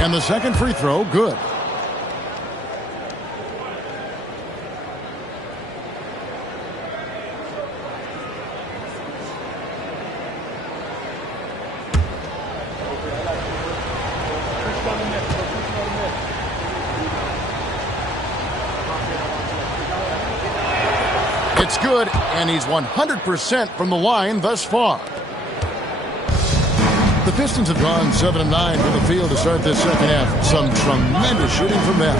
And the second free throw, good. It's good, and he's 100% from the line thus far. The Pistons have gone 7 of 9 from the field to start this second half. Some tremendous shooting from them.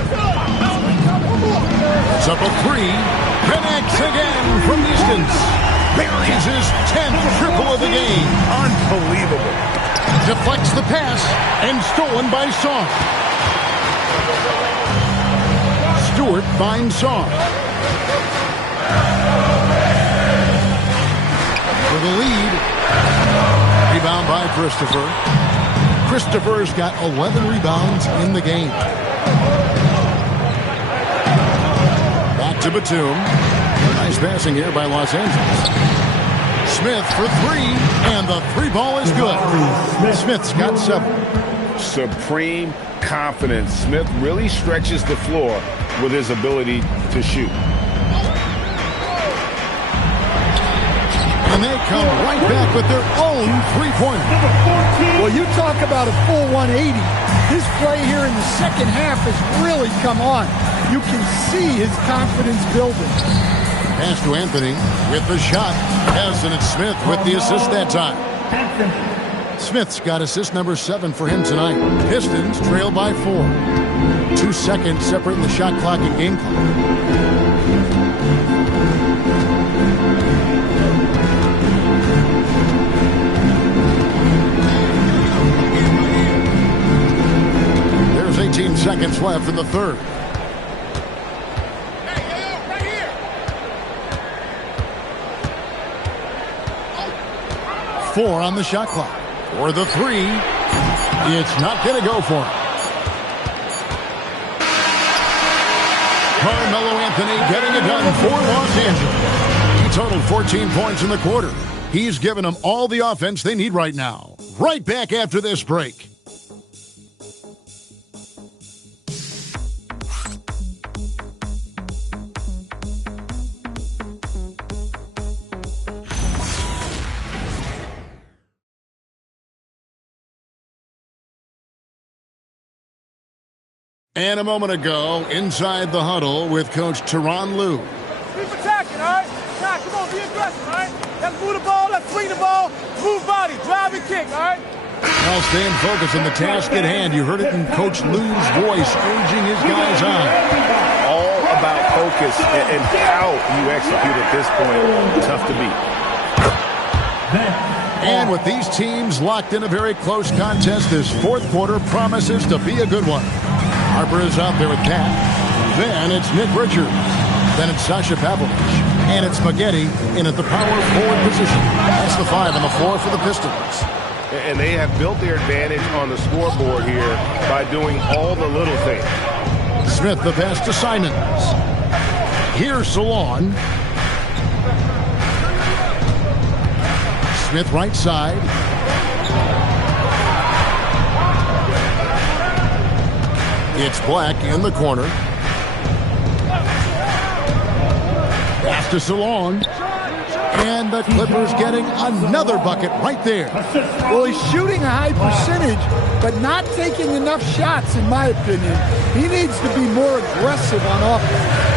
It's up a 3. Connects again from distance. Buries his 10th triple of the game. Unbelievable. Deflects the pass and stolen by Song. Stewart finds Song. For the lead. Rebound by Christopher. Christopher's got 11 rebounds in the game. Back to Batum. Nice passing here by Los Angeles. Smith for 3, and the 3 ball is good. Smith's got 7. Supreme confidence. Smith really stretches the floor with his ability to shoot. And they come right back with their own three-pointer. Well, you talk about a full 180. His play here in the second half has really come on. You can see his confidence building. Pass to Anthony with the shot. Harrison and Smith with the assist that time. Smith's got assist number 7 for him tonight. Pistons trail by 4. 2 seconds separating the shot clock and game clock. There's 18 seconds left in the third. Right here. 4 on the shot clock. For the 3, it's not going to go for him. Carmelo Anthony getting it done for Los Angeles. He totaled 14 points in the quarter. He's given them all the offense they need right now. Right back after this break. And a moment ago, inside the huddle with Coach Tyronn Lue. Keep attacking, all right? Nah, come on, be aggressive, all right? Let's move the ball, let's swing the ball, move body, drive and kick, all right? Now staying focused on the task at hand. You heard it in Coach Lue's voice, urging his guys on. All about focus and how you execute at this point. Tough to beat. And with these teams locked in a very close contest, this fourth quarter promises to be a good one. Harper is out there with Pat. Then it's Nick Richards. Then it's Sasha Pavlovich. And it's Spaghetti in at the power forward position. That's the 5 on the floor for the Pistons. And they have built their advantage on the scoreboard here by doing all the little things. Smith the pass to Simons. Here's Salon. Smith right side. It's Black in the corner. Pass to Salon. And the Clippers getting another bucket right there. Well, he's shooting a high percentage, but not taking enough shots, in my opinion. He needs to be more aggressive on offense.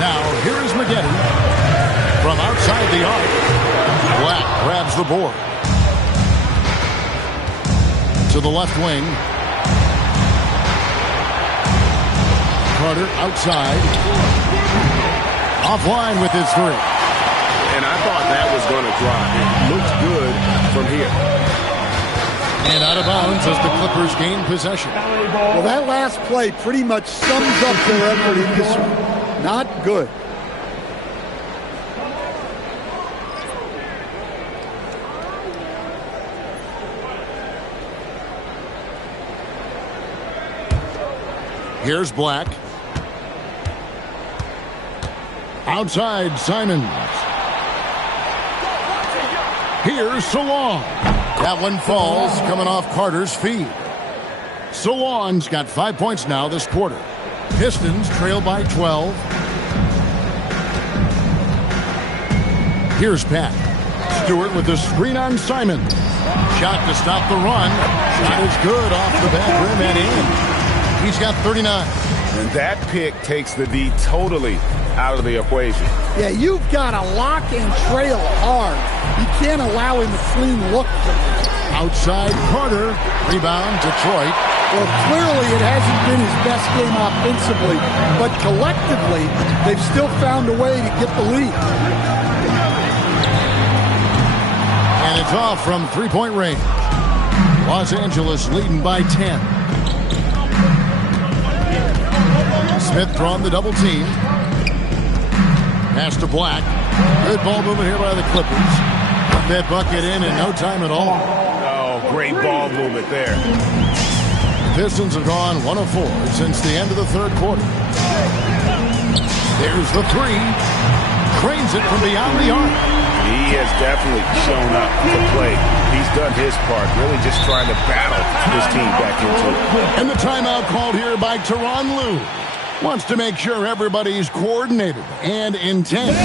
Now, here is McGetty from outside the arc. Black grabs the board. To the left wing. Carter outside. Offline with his three. And I thought that was going to drop. It looks good from here. And out of bounds as the Clippers gain possession. Well, that last play pretty much sums up their effort in this one. Not good. Here's Black. Outside, Simons. Here's Salon. That one falls, coming off Carter's feed. Salon's got 5 points now this quarter. Pistons trail by 12. Here's Pat. Stewart with the screen on Simons. Shot to stop the run. Shot is good off the back rim and in. He's got 39. And that pick takes the D totally out of the equation. Yeah, you've got to lock and trail hard. You can't allow him a clean look. Outside Carter. Rebound, Detroit. Well, clearly it hasn't been his best game offensively, but collectively, they've still found a way to get the lead. And it's off from three-point range. Los Angeles leading by 10. Smith drawn the double team. Pass to Black. Good ball movement here by the Clippers. Put that bucket in no time at all. Oh, great ball movement there. Pistons have gone 1 of 4 since the end of the third quarter. There's the three. Cranes it from beyond the arc. He has definitely shown up to play. He's done his part, really just trying to battle his team back into it. And the timeout called here by Tyronn Lue. Wants to make sure everybody's coordinated and intent.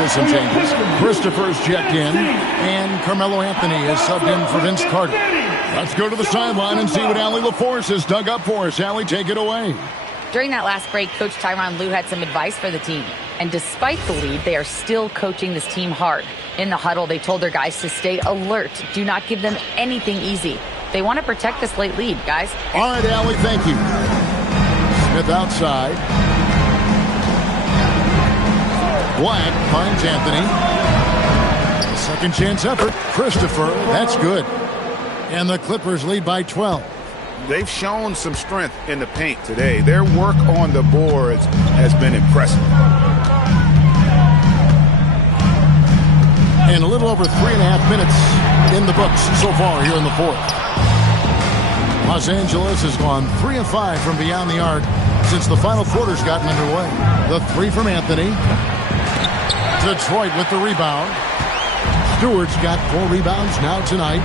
With some changes. Christopher's checked in, and Carmelo Anthony is subbed in for Vince Carter. Let's go to the sideline and see what Allie LaForce has dug up for us. Allie, take it away. During that last break, Coach Tyronn Lue had some advice for the team. And despite the lead, they are still coaching this team hard. In the huddle, they told their guys to stay alert. Do not give them anything easy. They want to protect this late lead, guys. All right, Allie, thank you. Smith outside. Black finds Anthony. Second chance effort. Christopher, that's good. And the Clippers lead by 12. They've shown some strength in the paint today. Their work on the boards has been impressive. And a little over 3.5 minutes in the books so far here in the fourth. Los Angeles has gone 3 of 5 from beyond the arc since the final quarter's gotten underway. The three from Anthony. Detroit with the rebound. Stewart's got 4 rebounds now tonight.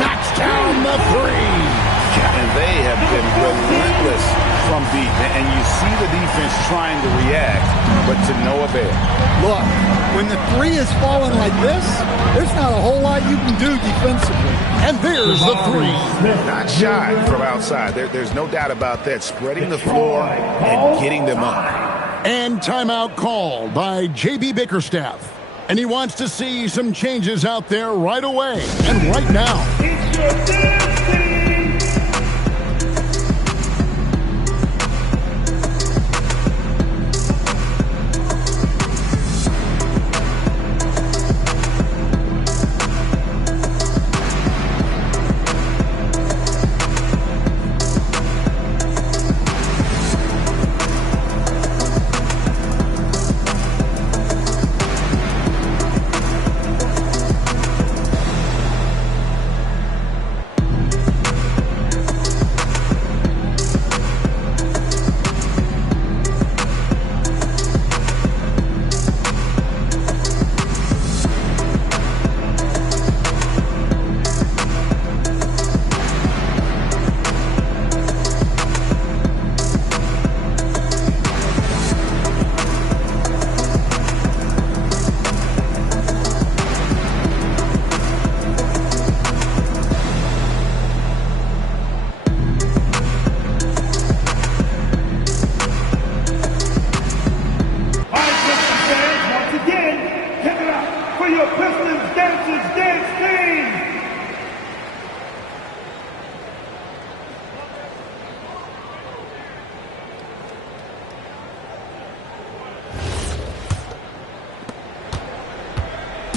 Knocks down the three. And they have been relentless from deep. And you see the defense trying to react, but to no avail. Look, when the three is falling like this, there's not a whole lot you can do defensively. And there's the three. Not shy from outside. There's no doubt about that. Spreading the floor and getting them up. And timeout called by J.B. Bickerstaff. And he wants to see some changes out there right away and right now. It's your dance team.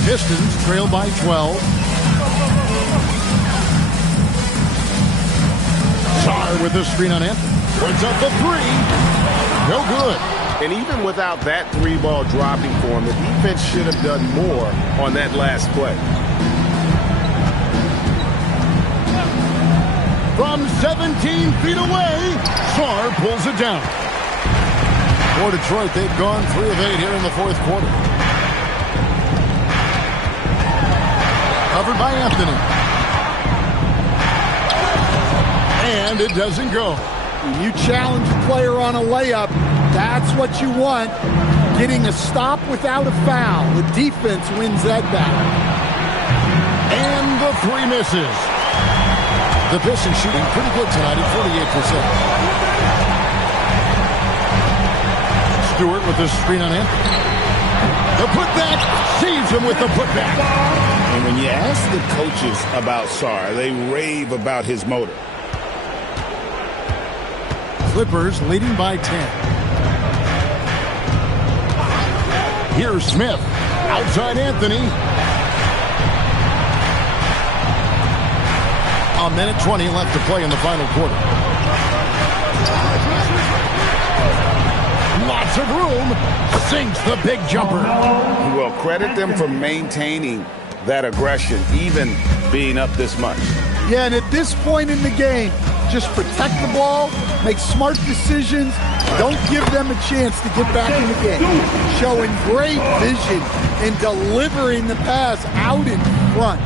Pistons trail by 12. Sarr with the screen on Anthony. Puts up the three. No good. And even without that three ball dropping for him, the defense should have done more on that last play. From 17 feet away, Sarr pulls it down. For Detroit, they've gone 3 of 8 here in the fourth quarter. Covered by Anthony. And it doesn't go. When you challenge a player on a layup, that's what you want. Getting a stop without a foul. The defense wins that battle. And the three misses. The Pistons shooting pretty good tonight at 48%. Stewart with the screen on Anthony. The putback saves him with the putback. And when you ask the coaches about Sarr, they rave about his motor. Clippers leading by 10. Here's Smith. Outside Anthony. A minute 20 left to play in the final quarter. Lots of room. Sinks the big jumper. Well, credit them for maintaining that aggression, even being up this much. Yeah, and at this point in the game, just protect the ball, make smart decisions, don't give them a chance to get back in the game. Showing great vision and delivering the pass out in front.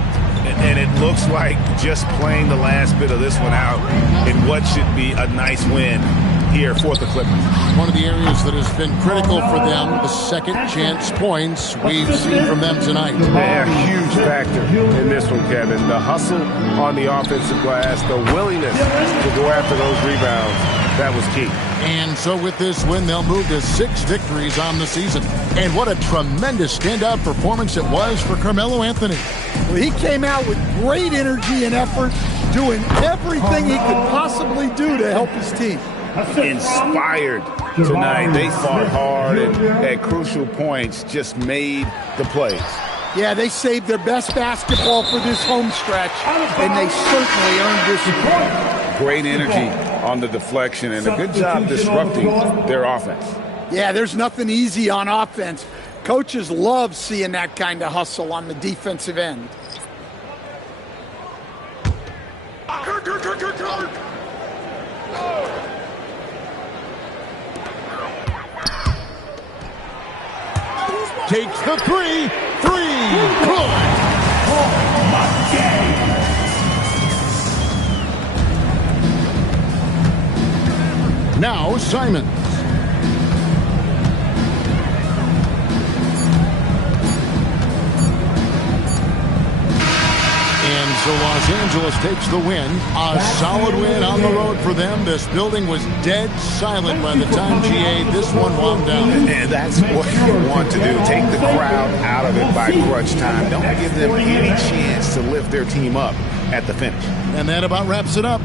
And it looks like just playing the last bit of this one out in what should be a nice win here for the Clippers. One of the areas that has been critical for them, the second chance points we've seen from them tonight. They're a huge factor in this one, Kevin. The hustle on the offensive glass, the willingness to go after those rebounds, that was key. And so with this win, they'll move to 6 victories on the season. And what a tremendous standout performance it was for Carmelo Anthony. Well, he came out with great energy and effort, doing everything he could possibly do to help his team. Inspired tonight. They fought hard and at crucial points just made the plays. Yeah, they saved their best basketball for this home stretch, and they certainly earned this point. Great energy on the deflection and a good job disrupting their offense. Yeah, there's nothing easy on offense. Coaches love seeing that kind of hustle on the defensive end. Takes the three. Good. Now Simons. And so Los Angeles takes the win. A solid win on the road for them. This building was dead silent by the time GA this one wound down. And that's what you want to do. Take the crowd out of it by crunch time. Don't give them any chance to lift their team up at the finish. And that about wraps it up.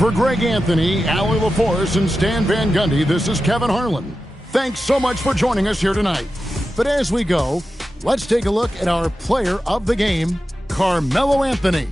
For Greg Anthony, Allie LaForce, and Stan Van Gundy, this is Kevin Harlan. Thanks so much for joining us here tonight. But as we go, let's take a look at our player of the game, Carmelo Anthony.